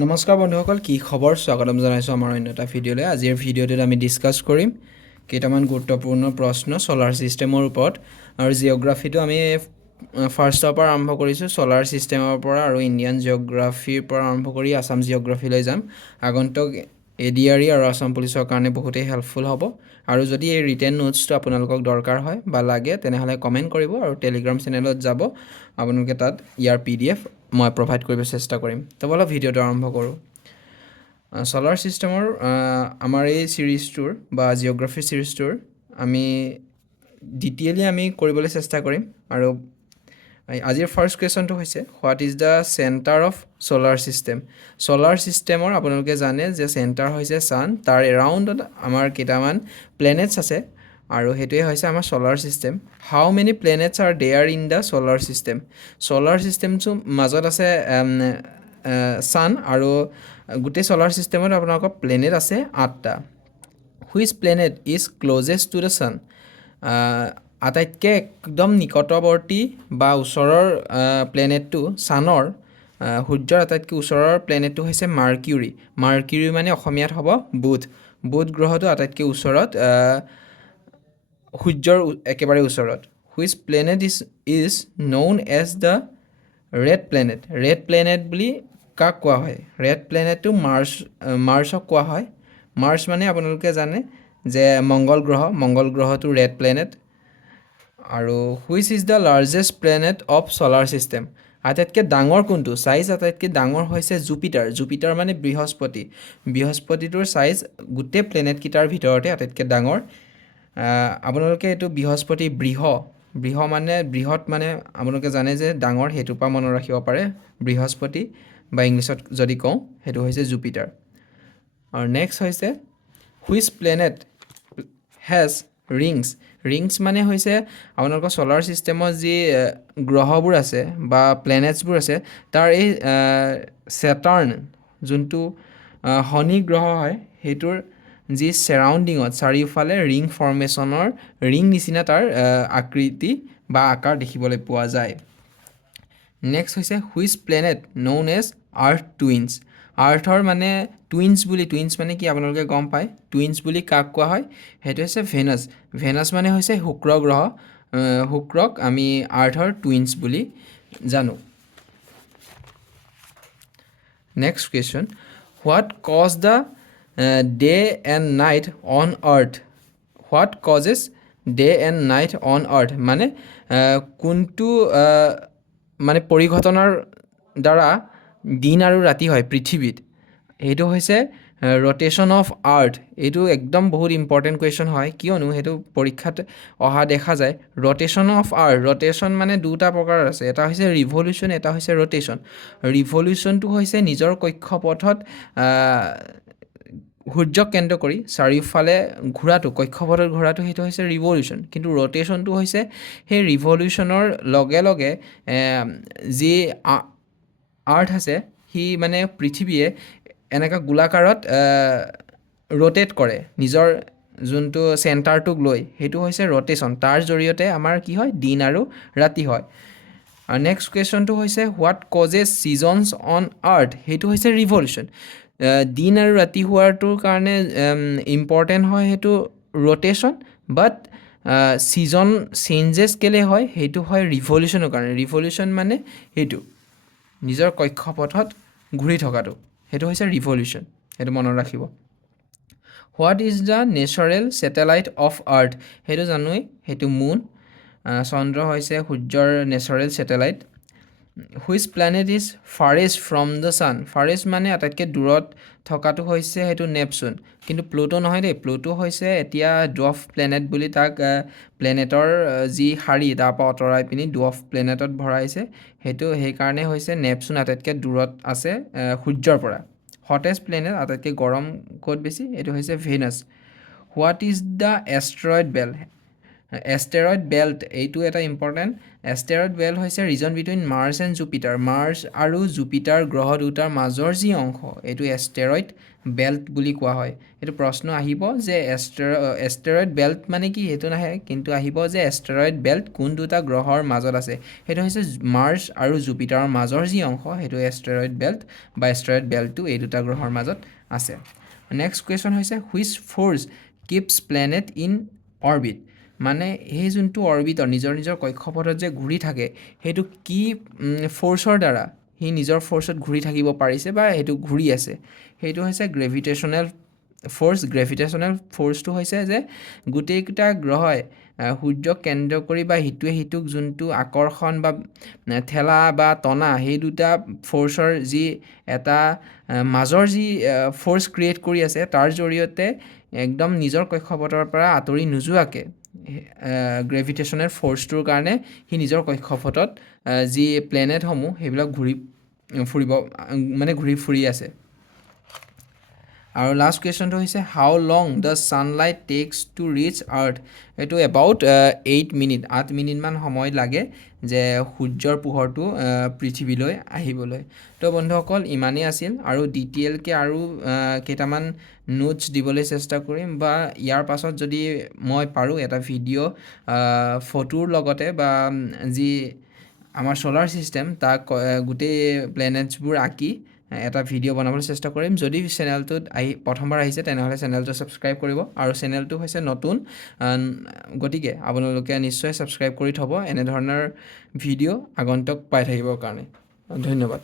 নমস্কাৰ বন্ধুসকল, কি খবৰ? স্বাগতম জনাইছোঁ আমাৰ অন্য এটা ভিডিঅ'লৈ। আজিৰ ভিডিঅ'টোত আমি ডিছকাছ কৰিম কেইটামান গুৰুত্বপূৰ্ণ প্ৰশ্ন ছ'লাৰ ছিষ্টেমৰ ওপৰত। আৰু জিঅ'গ্ৰাফীটো আমি ফাৰ্ষ্টৰ পৰা আৰম্ভ কৰিছোঁ, ছ'লাৰ ছিষ্টেমৰ পৰা, আৰু ইণ্ডিয়ান জিঅ'গ্ৰাফীৰ পৰা আৰম্ভ কৰি আছাম জিঅ'গ্ৰাফীলৈ যাম। আগন্তুক ADRE আৰু আছাম পুলিচৰ কাৰণে বহুতেই হেল্পফুল হ'ব। আৰু যদি এই ৰিটেন নোটছটো আপোনালোকক দৰকাৰ হয় বা লাগে, তেনেহ'লে কমেণ্ট কৰিব আৰু টেলিগ্ৰাম চেনেলত যাব। আপোনালোকে তাত ইয়াৰ PDF মই প্ৰভাইড কৰিব চেষ্টা কৰিম। তো ব'লক ভিডিঅ'টো আৰম্ভ কৰোঁ। ছ'লাৰ ছিষ্টেমৰ আমাৰ এই ছিৰিজটোৰ বা জিঅ'গ্ৰাফী ছিৰিজটোৰ আমি ডিটেইলি আমি কৰিবলৈ চেষ্টা কৰিম। আৰু আজিৰ ফাৰ্ষ্ট কুৱেশ্যনটো হৈছে, what is the centre of solar system? Solar ছিষ্টেমৰ আপোনালোকে জানে যে চেণ্টাৰ হৈছে ছান, তাৰ এৰাউণ্ডত আমাৰ কেইটামান প্লেনেটছ আছে, আৰু সেইটোৱে হৈছে আমাৰ solar system. How many planets are there in the solar system? Solar ছিষ্টেমটোৰ মাজত আছে ছান, আৰু গোটেই ছ'লাৰ ছিষ্টেমত আপোনালোকৰ প্লেনেট আছে 8টা। Which planet is closest to the sun? আটাইতকৈ একদম নিকটৱৰ্তী বা ওচৰৰ প্লেনেটটো ছানৰ, সূৰ্যৰ আটাইতকৈ ওচৰৰ প্লেনেটটো হৈছে মাৰ্কিউৰী। মাৰ্কিউৰী মানে অসমীয়াত হ'ব বুধ। বুধ গ্ৰহটো আটাইতকৈ ওচৰত, সূৰ্যৰ একেবাৰে ওচৰত। Which planet is known as the red planet? Red planet বুলি কাক কোৱা হয়? ৰেড প্লেনেটটো মাৰ্চক কোৱা হয়। মাৰ্চ মানে আপোনালোকে জানে যে মংগল গ্ৰহটো ৰেড প্লেনেট। আৰু which is the largest planet of solar system? আটাইতকৈ ডাঙৰ কোনটো? চাইজ আটাইতকৈ ডাঙৰ হৈছে জুপিটাৰ। জুপিটাৰ মানে বৃহস্পতি। বৃহস্পতিটোৰ চাইজ গোটেই প্লেনেটকেইটাৰ ভিতৰতে আটাইতকৈ ডাঙৰ। আপোনালোকে এইটো বৃহস্পতি বৃহ মানে বৃহৎ মানে আপোনালোকে জানে যে ডাঙৰ, সেইটোৰ পৰা মনত ৰাখিব পাৰে। বৃহস্পতি বা ইংলিছত যদি কওঁ সেইটো হৈছে জুপিটাৰ। আৰু নেক্সট হৈছে, which planet has rings? Rings মানে হৈছে আপোনালোকৰ ছ'লাৰ ছিষ্টেমত যি গ্ৰহবোৰ আছে বা প্লেনেটছবোৰ আছে, তাৰ এই ছেটাৰ্ণ যোনটো শনি গ্ৰহ হয়, সেইটোৰ যি চেৰাউণ্ডিঙত চাৰিওফালে ৰিং ফৰ্মেশ্যনৰ ৰিং নিচিনা তাৰ আকৃতি বা আকাৰ দেখিবলৈ পোৱা যায়। নেক্সট হৈছে, which planet known as earth twins? আৰ্থৰ মানে টুইনছ মানে কি আপোনালোকে গম পায়? টুইনছ বুলি কাক কোৱা হয়? সেইটো হৈছে ভেনাছ। ভেনাছ মানে হৈছে শুক্ৰ গ্ৰহ। শুক্ৰক আমি আৰ্থৰ টুইনছ বুলি জানো। Next question, what cause the day and night on earth? What causes day and night on earth মানে কোনটো মানে পৰিঘটনাৰ দ্বাৰা দিন আৰু ৰাতি হয় পৃথিৱীত? সেইটো হৈছে ৰ'টেশ্যন অফ আৰ্থ। এইটো একদম বহুত ইম্পৰ্টেণ্ট কুৱেশ্যন হয়, কিয়নো সেইটো পৰীক্ষাত অহা দেখা যায়। ৰ'টেশ্যন অফ আৰ্থ, ৰ'টেশ্যন মানে দুটা প্ৰকাৰৰ আছে, এটা হৈছে ৰিভলিউশ্যন, এটা হৈছে ৰ'টেশ্যন। ৰিভলিউশ্যনটো হৈছে নিজৰ কক্ষপথত সূৰ্যক কেন্দ্ৰ কৰি চাৰিওফালে ঘূৰাটো, কক্ষপথত ঘূৰাটো, সেইটো হৈছে ৰিভলিউশ্যন। কিন্তু ৰ'টেশ্যনটো হৈছে সেই ৰিভলিউশ্যনৰ লগে লগে যি আৰ্থ আছে, সি মানে পৃথিৱীয়ে এনেকুৱা গোলাকাৰত ৰ'টেট কৰে নিজৰ যোনটো চেণ্টাৰটোক লৈ, সেইটো হৈছে ৰ'টেশ্যন। তাৰ জৰিয়তে আমাৰ কি হয়? দিন আৰু ৰাতি হয়। আৰু নেক্সট কুৱেশ্যনটো হৈছে, what causes seasons on earth? সেইটো হৈছে ৰিভলিউশ্যন। দিন আৰু ৰাতি হোৱাটোৰ কাৰণে ইম্পৰ্টেণ্ট হয় সেইটো ৰ'টেশ্যন, বাট ছিজন চেঞ্জেছ কেলৈ হয়? সেইটো হয় ৰিভলিউশ্যনৰ কাৰণে। ৰিভলিউশ্যন মানে সেইটো নিজৰ কক্ষপথত ঘূৰি থকাটো, সেইটো হৈছে ৰিভলিউশ্যন। সেইটো মনত ৰাখিব। What is the natural satellite of earth? সেইটো জানোৱেই, সেইটো মুন। চন্দ্ৰ হৈছে সূৰ্যৰ natural satellite. Which planet is farthest from the sun? Farthest মানে আটাইতকৈ দূৰত থকাটো হৈছে সেইটো নেপচুন। কিন্তু প্লুটো নহয় দেই, প্লুটো হৈছে এতিয়া ডুৱাৰ্ফ প্লেনেট বুলি তাক প্লেনেটৰ যি শাৰী তাৰ পৰা আঁতৰাই পিনি ডুৱাৰ্ফ প্লেনেটত ভৰাইছে। সেইটো সেইকাৰণে হৈছে নেপচুন আটাইতকৈ দূৰত আছে সূৰ্যৰ পৰা। হটেষ্ট প্লেনেট, আটাইতকৈ গৰম ক'ত বেছি? এইটো হৈছে Venus. What is the asteroid belt? Asteroid belt এইটো এটা ইম্পৰ্টেণ্ট এষ্টেৰইড বেল্ট হৈছে region between Mars and Jupiter Mars আৰু জুপিটাৰ গ্ৰহ দুটাৰ মাজৰ যি অংশ এইটো এষ্টেৰইড বেল্ট বুলি কোৱা হয় এইটো প্ৰশ্ন আহিব যে এষ্টেৰইড বেল্ট মানে কি সেইটো নাহে কিন্তু আহিব যে এষ্টেৰইড বেল্ট কোন দুটা গ্ৰহৰ মাজত আছে সেইটো হৈছে মাৰ্চ আৰু জুপিটাৰৰ মাজৰ যি অংশ সেইটো এষ্টেৰইড বেল্ট বা এষ্টেৰইড বেল্টটো এই দুটা গ্ৰহৰ মাজত আছে নেক্সট কুৱেশ্যন হৈছে which force keeps planet in orbit মানে সেই যোনটো অৰ্বিটৰ নিজৰ নিজৰ কক্ষপথত যে ঘূৰি থাকে সেইটো কি ফ'ৰ্চৰ দ্বাৰা সি নিজৰ ফ'ৰ্চত ঘূৰি থাকিব পাৰিছে বা সেইটো ঘূৰি আছে সেইটো হৈছে গ্ৰেভিটেশ্যনেল গ্ৰেভিটেশ্যনেল ফ'ৰ্চটো হৈছে যে গোটেইকেইটা গ্ৰহই সূৰ্যক কেন্দ্ৰ কৰি বা সিটোৱে সিটোক যোনটো আকৰ্ষণ বা ঠেলা বা টনা সেই দুটা ফ'ৰ্চৰ যি এটা মাজৰ যি ফ'ৰ্চ ক্ৰিয়েট কৰি আছে তাৰ জৰিয়তে একদম নিজৰ কক্ষপথৰ পৰা আঁতৰি নোযোৱাকৈ গ্ৰেভিটেশ্যনেল ফ'ৰ্চটোৰ কাৰণে সি নিজৰ কক্ষপথত যি প্লেনেটসমূহ সেইবিলাক ঘূৰি ফুৰি আছে আৰু লাষ্ট কুৱেশ্যনটো হৈছে how long the sunlight takes to reach earth এইটো এবাউট 8 মিনিটমান সময় লাগে যে সূৰ্যৰ পোহৰটো পৃথিৱীলৈ আহিবলৈ তো বন্ধুসকল ইমানেই আছিল আৰু ডিটেইলকৈ আৰু কেইটামান নোটছ দিবলৈ চেষ্টা কৰিম বা ইয়াৰ পাছত যদি মই পাৰোঁ এটা ভিডিঅ' ফটোৰ লগতে বা যি আমাৰ ছ'লাৰ ছিষ্টেম তাক গোটেই প্লেনেটছবোৰ আঁকি এটা ভিডিঅ' বনাবলৈ চেষ্টা কৰিম যদি চেনেলটোত প্ৰথমবাৰ আহিছে তেনেহ'লে চেনেলটো ছাবস্ক্ৰাইব কৰিব আৰু চেনেলটো হৈছে নতুন গতিকে আপোনালোকে নিশ্চয় ছাবস্ক্ৰাইব কৰি থ'ব এনেধৰণৰ ভিডিঅ' আগন্তুক পাই থাকিবৰ কাৰণে ধন্যবাদ